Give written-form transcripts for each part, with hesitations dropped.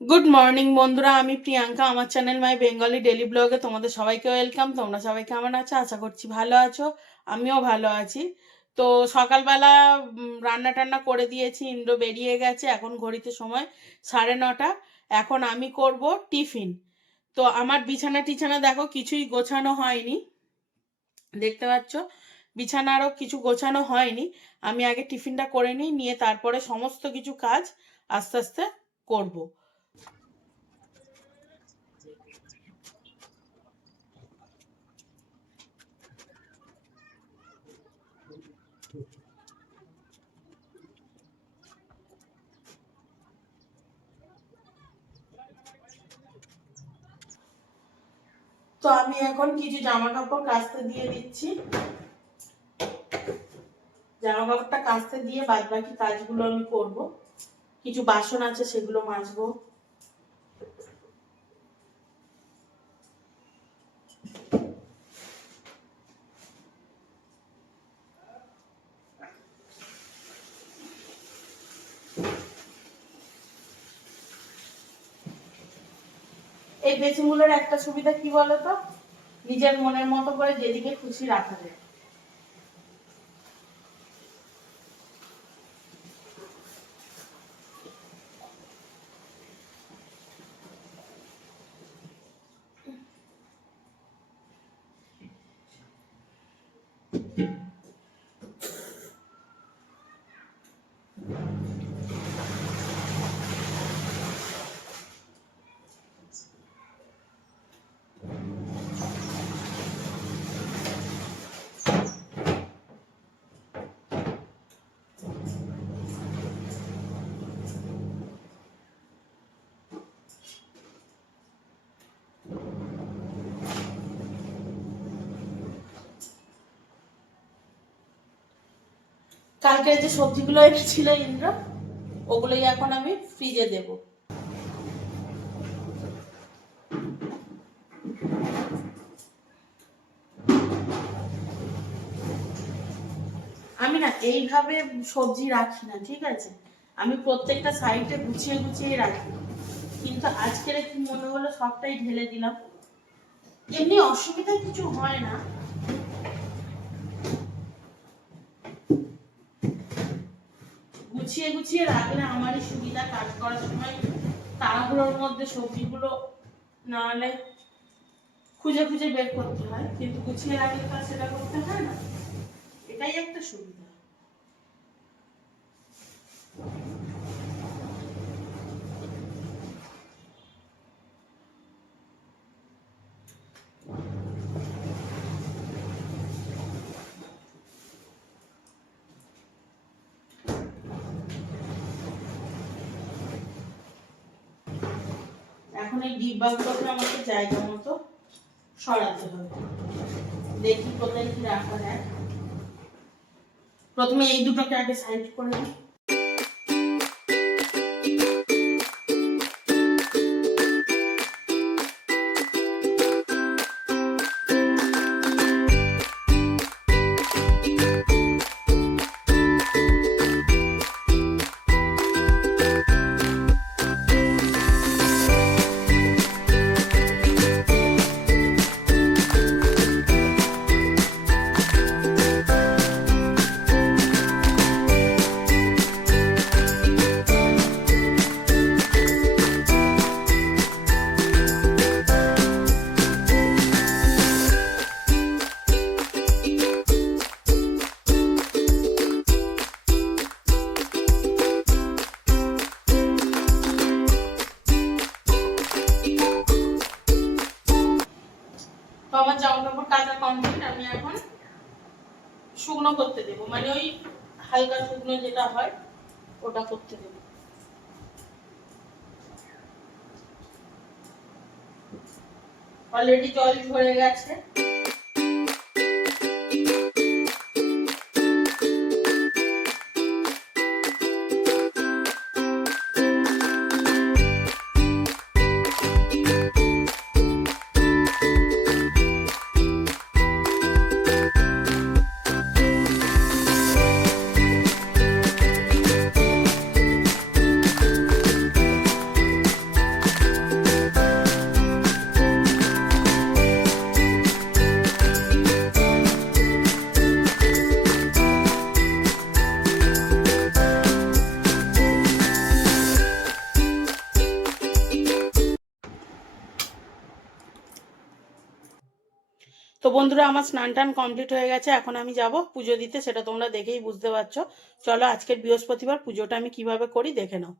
Good morning বন্ধুরা, আমি প্রিয়াঙ্কা। আমার চ্যানেল মাই বেঙ্গলি ডেলি ব্লগে তোমাদের সবাইকে ওয়েলকাম। তোমরা সবাই কেমন আছো? আশা করছি ভালো আছো। আমিও ভালো আছি। তো সকালবেলা রান্না টান্না করে দিয়েছি, ইন্দ্র বেরিয়ে গেছে। এখন ঘড়িতে সময় 9:30। এখন আমি করব টিফিন। তো আমার বিছানা টিছানা দেখো কিছুই গোছানো হয়নি, দেখতে পাচ্ছ বিছানারও কিছু গোছানো হয়নি। আমি আগে টিফিনটা করে নিয়ে তারপরে সমস্ত কিছু কাজ আস্তে আস্তে করব। তো আমি এখন কিছু জামা কাপড় কাচতে দিয়ে দিচ্ছি। জামা কাপড়টা কাচতে দিয়ে বাদ বাকি কাজগুলো আমি করব। কিছু বাসন আছে সেগুলো মাজবো। এই বেসিনগুলোর একটা সুবিধা কি বলতো, নিজের মনের মতো করে যেদিকে খুশি রাখা যায়। কালকে যে সবজিগুলো এনেছিল ইন্দ্র, ওগুলোই এখন আমি ফ্রিজে দেব। আমি না এইভাবে সবজি রাখি না, ঠিক আছে? আমি প্রত্যেকটা সাইডে গুছিয়ে গুছিয়ে রাখি, কিন্তু আজকের কি মনে হলো সবটাই ঢেলে দিলাম। এমনি অসুবিধা কিছু হয় না, গুছিয়ে গুছিয়ে রাখলে আমারই সুবিধা কাজ করার সময়। তাড়াহুড়োর মধ্যে সবজিগুলো না হলে খুঁজে খুঁজে বের করতে হয়, কিন্তু গুছিয়ে রাখলে তো সেটা করতে হয় না। এটাই একটা সুবিধা। এখন এই ডিব্বাগুলোকে আমাকে জায়গা মতো সরাতে হবে। দেখি কোথায় কি রাখা যায়। প্রথমে এই দুটোকে আগে সাইড করে দিই। তো আমার জামা কাপড় কাচা কমপ্লিট। আমি এখন শুকনো করতে দেবো, মানে ওই হালকা শুকনো যেটা হয় ওটা করতে দেবো। অলরেডি জল ঝরে গেছে। বন্ধুরা আমার স্নান টান কমপ্লিট হয়ে গেছে, এখন আমি যাব পুজো দিতে, সেটা তোমরা দেখেই বুঝতে পারছো। চলো আজকের বৃহস্পতিবার পুজোটা আমি কিভাবে করি দেখে নাও।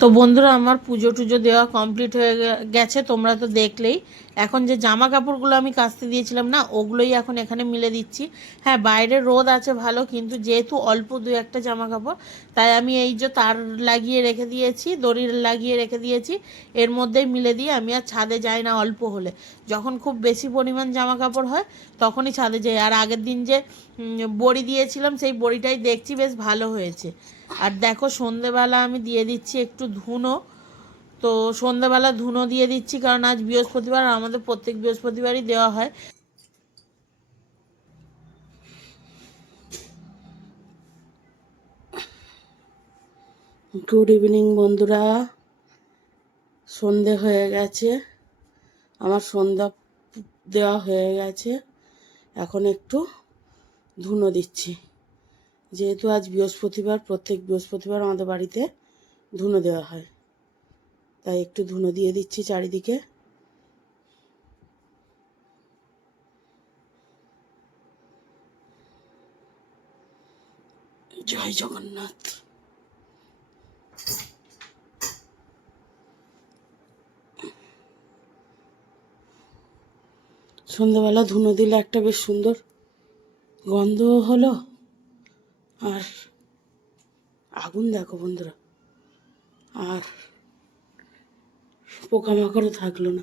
তো বন্ধুরা আমার পুজো টুজো দেওয়া কমপ্লিট হয়ে গেছে, তোমরা তো দেখলেই। এখন যে জামা কাপড়গুলো আমি কাচতে দিয়েছিলাম না, ওগুলোই এখন এখানে মিলে দিচ্ছি। হ্যাঁ, বাইরে রোদ আছে ভালো, কিন্তু যেহেতু অল্প দু একটা জামা কাপড়, তাই আমি এই যে তার লাগিয়ে রেখে দিয়েছি, দড়ি লাগিয়ে রেখে দিয়েছি, এর মধ্যেই মিলে দিয়ে আমি আর ছাদে যাই না। অল্প হলে, যখন খুব বেশি পরিমাণ জামা কাপড় হয় তখনই ছাদে যাই। আর আগের দিন যে বড়ি দিয়েছিলাম, সেই বড়িটাই দেখছি বেশ ভালো হয়েছে। আর দেখো সন্ধেবেলা আমি দিয়ে দিচ্ছি একটু ধুনো। তো সন্ধেবেলা ধুনো দিয়ে দিচ্ছি, কারণ আজ বৃহস্পতিবার, আমাদের প্রত্যেক বৃহস্পতিবারই দেওয়া হয়। গুড ইভিনিং বন্ধুরা, সন্ধে হয়ে গেছে, আমার সন্ধ্যা দেওয়া হয়ে গেছে। এখন একটু ধুনো দিচ্ছি, যেহেতু আজ বৃহস্পতিবার, প্রত্যেক বৃহস্পতিবার আমাদের বাড়িতে ধুনো দেওয়া হয়, তাই একটু ধুনো দিয়ে দিচ্ছি চারিদিকে। জয় জগন্নাথ। সন্ধ্যাবেলা ধুনো দিলে একটা বেশ সুন্দর গন্ধও হলো, আর আগুন দেখো বন্ধুরা, আর পোকামাকড়ও থাকলো না।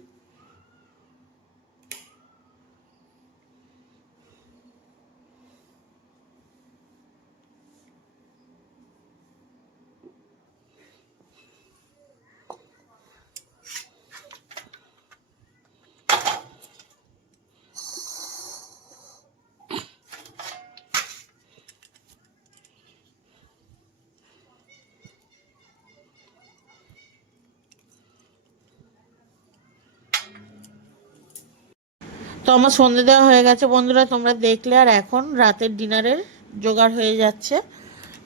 তো আমার সন্ধে দেওয়া হয়ে গেছে বন্ধুরা, তোমরা দেখলে। আর এখন রাতের ডিনারের জোগাড় হয়ে যাচ্ছে।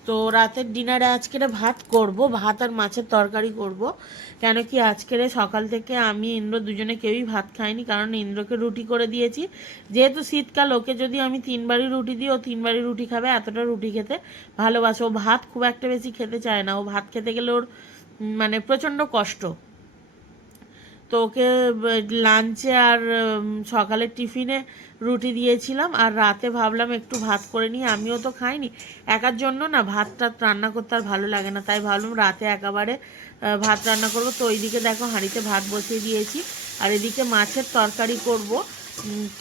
তো রাতের ডিনারে আজকের ভাত করব, ভাত আর মাছের তরকারি করব। কেন কি আজকের সকাল থেকে আমি ইন্দ্র দুজনে কেউই ভাত খাইনি, কারণ ইন্দ্রকে রুটি করে দিয়েছি। যেহেতু শীতকাল, ওকে যদি আমি 3 বারই রুটি দিই ও 3 বারই রুটি খাবে, এতটা রুটি খেতে ভালোবাসে। ও ভাত খুব একটা বেশি খেতে চায় না, ও ভাত খেতে গেলে ওর মানে প্রচণ্ড কষ্ট। তো ওকে লাঞ্চে আর সকালের টিফিনে রুটি দিয়েছিলাম, আর রাতে ভাবলাম একটু ভাত করে নিই। আমিও তো খাইনি, একার জন্য না ভাতটা রান্না করতে আর ভালো লাগে না, তাই ভাবলাম রাতে একেবারে ভাত রান্না করব। তো ওইদিকে দেখো হাঁড়িতে ভাত বসিয়ে দিয়েছি, আর এদিকে মাছের তরকারি করব।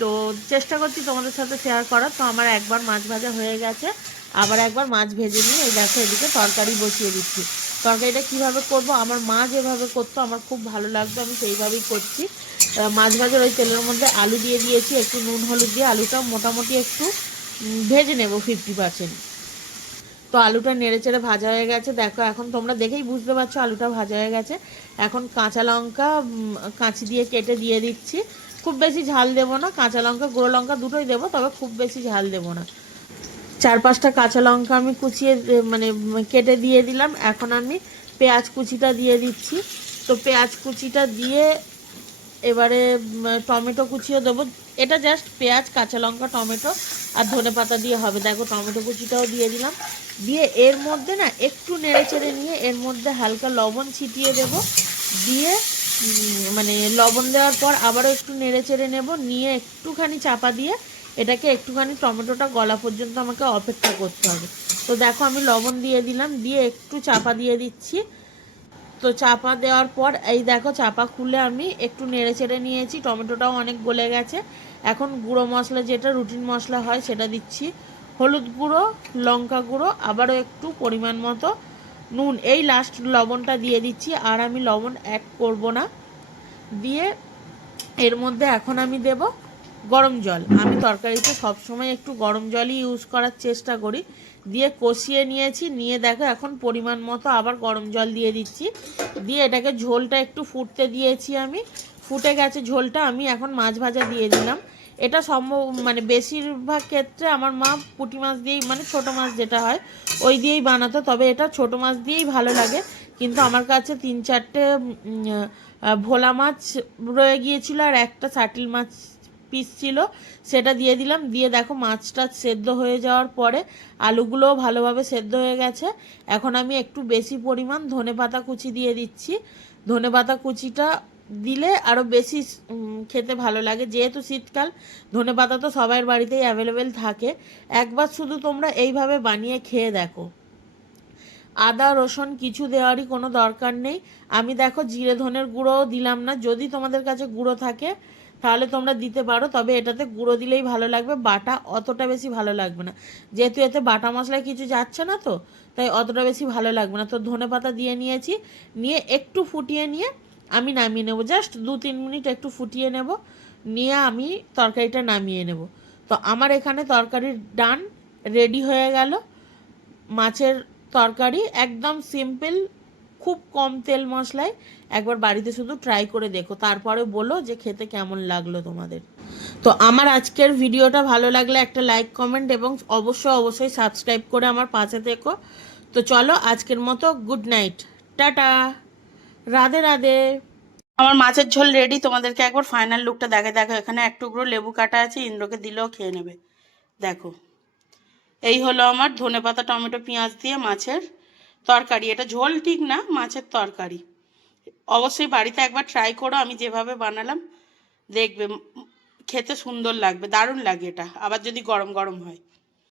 তো চেষ্টা করছি তোমাদের সাথে শেয়ার করার। তো আমার একবার মাছ ভাজা হয়ে গেছে, আবার একবার মাছ ভেজে নিয়ে এই দেখো এদিকে তরকারি বসিয়ে দিচ্ছি। তরকারিটা কীভাবে করব, আমার মা যেভাবে করতো আমার খুব ভালো লাগতো, আমি সেইভাবেই করছি। মাছ ভাজার ওই তেলের মধ্যে আলু দিয়ে দিয়েছি, একটু নুন হলুদ দিয়ে আলুটা মোটামুটি একটু ভেজে নেব 50%। তো আলুটা নেড়ে চেড়ে ভাজা হয়ে গেছে, দেখো এখন তোমরা দেখেই বুঝতে পারছো আলুটা ভাজা হয়ে গেছে। এখন কাঁচা লঙ্কা কাঁচি দিয়ে কেটে দিয়ে দিচ্ছি। খুব বেশি ঝাল দেবো না, কাঁচা লঙ্কা গুঁড়ো লঙ্কা দুটোই দেবো, তবে খুব বেশি ঝাল দেবো না। 4-5টা কাঁচা লঙ্কা আমি কুচিয়ে মানে কেটে দিয়ে দিলাম। এখন আমি পেঁয়াজ কুচিটা দিয়ে দিচ্ছি। তো পেঁয়াজ কুচিটা দিয়ে এবারে টমেটো কুচিও দেবো। এটা জাস্ট পেঁয়াজ, কাঁচা লঙ্কা, টমেটো আর ধনেপাতা দিয়ে হবে। দেখো টমেটো কুচিটাও দিয়ে দিলাম। দিয়ে এর মধ্যে না একটু নেড়ে চেড়ে নিয়ে এর মধ্যে হালকা লবণ ছিটিয়ে দেব। দিয়ে মানে লবণ দেওয়ার পর আবারও একটু নেড়ে চেড়ে নেব, নিয়ে একটুখানি চাপা দিয়ে এটাকে একটুখানি টমেটোটা গলা পর্যন্ত আমাকে অপেক্ষা করতে হবে। তো দেখো আমি লবণ দিয়ে দিলাম, দিয়ে একটু চাপা দিয়ে দিচ্ছি। তো চাপা দেওয়ার পর এই দেখো চাপা খুলে আমি একটু নেড়ে চেড়ে নিয়েছি, টমেটোটাও অনেক গলে গেছে। এখন গুঁড়ো মশলা, যেটা রুটিন মশলা হয় সেটা দিচ্ছি। হলুদ গুঁড়ো, লঙ্কা গুঁড়ো, আবারও একটু পরিমাণ মতো নুন, এই লাস্ট লবণটা দিয়ে দিচ্ছি। আর আমি লবণ অ্যাড করব না। দিয়ে এর মধ্যে এখন আমি দেব গরম জল। আমি তরকারিতে সবসময় একটু গরম জলই ইউজ করার চেষ্টা করি। দিয়ে কষিয়ে নিয়েছি, নিয়ে দেখো এখন পরিমাণ মতো আবার গরম জল দিয়ে দিচ্ছি। দিয়ে এটাকে ঝোলটা একটু ফুটতে দিয়েছি আমি, ফুটে গেছে ঝোলটা। আমি এখন মাছ ভাজা দিয়ে দিলাম। এটা সম্ভব মানে বেশিরভাগ ক্ষেত্রে আমার মা পুঁটি মাছ দিয়েই, মানে ছোটো মাছ যেটা হয় ওই দিয়েই বানাতো, তবে এটা ছোটো মাছ দিয়েই ভালো লাগে। কিন্তু আমার কাছে 3-4টে ভোলা মাছ রয়ে গিয়েছিলো, আর একটা শাটিল মাছ পিস ছিল, সেটা দিয়ে দিলাম। দিয়ে দেখো মাছটা সেদ্ধ হয়ে যাওয়ার পরে আলুগুলোও ভালোভাবে সেদ্ধ হয়ে গেছে। এখন আমি একটু বেশি পরিমাণ ধনেপাতা কুচি দিয়ে দিচ্ছি। ধনেপাতা কুচিটা দিলে আরও বেশি খেতে ভালো লাগে। যেহেতু শীতকাল, ধনেপাতা তো সবার বাড়িতেই অ্যাভেলেবেল থাকে। একবার শুধু তোমরা এইভাবে বানিয়ে খেয়ে দেখো, আদা রসুন কিছু দেওয়ারই কোনো দরকার নেই। আমি দেখো জিরে ধনের গুঁড়োও দিলাম না, যদি তোমাদের কাছে গুঁড়ো থাকে তাহলে তোমরা দিতে পারো, তবে এটাতে গুঁড়ো দিলেই ভালো লাগবে, বাটা অতটা বেশি ভালো লাগবে না। যেহেতু এতে বাটা মশলায় কিছু যাচ্ছে না, তো তাই অতটা বেশি ভালো লাগবে না। তো ধনেপাতা দিয়ে নিয়েছি, নিয়ে একটু ফুটিয়ে নিয়ে আমি নামিয়ে নেব। জাস্ট 2-3 মিনিট একটু ফুটিয়ে নেব, নিয়ে আমি তরকারিটা নামিয়ে নেব। তো আমার এখানে তরকারির ডান রেডি হয়ে গেল। মাছের তরকারি একদম সিম্পল, খুব কম তেল মশলায়। একবার বাড়িতে শুধু ট্রাই করে দেখো, তারপরে বলো যে খেতে কেমন লাগলো তোমাদের। তো আমার আজকের ভিডিওটা ভালো লাগলে একটা লাইক, কমেন্ট এবং অবশ্যই সাবস্ক্রাইব করে আমার পাশে থেকো। তো চলো আজকের মতো good night, tata, Radhe Radhe. আমার মাছের ঝোল রেডি, তোমাদেরকে একবার ফাইনাল লুকটা দেখো। এখানে এক টুকরো লেবু কাটা আছে, ইন্দ্রকে দিলেও খেয়ে নেবে। দেখো এই হলো আমার ধনেপাতা টমেটো পেঁয়াজ দিয়ে মাছের তরকারি। এটা ঝোল ঠিক না, মাছের তরকারি। অবশ্যই বাড়িতে একবার ট্রাই করো, আমি যেভাবে বানালাম দেখবে খেতে সুন্দর লাগবে, দারুণ লাগে এটা, আবার যদি গরম গরম হয়।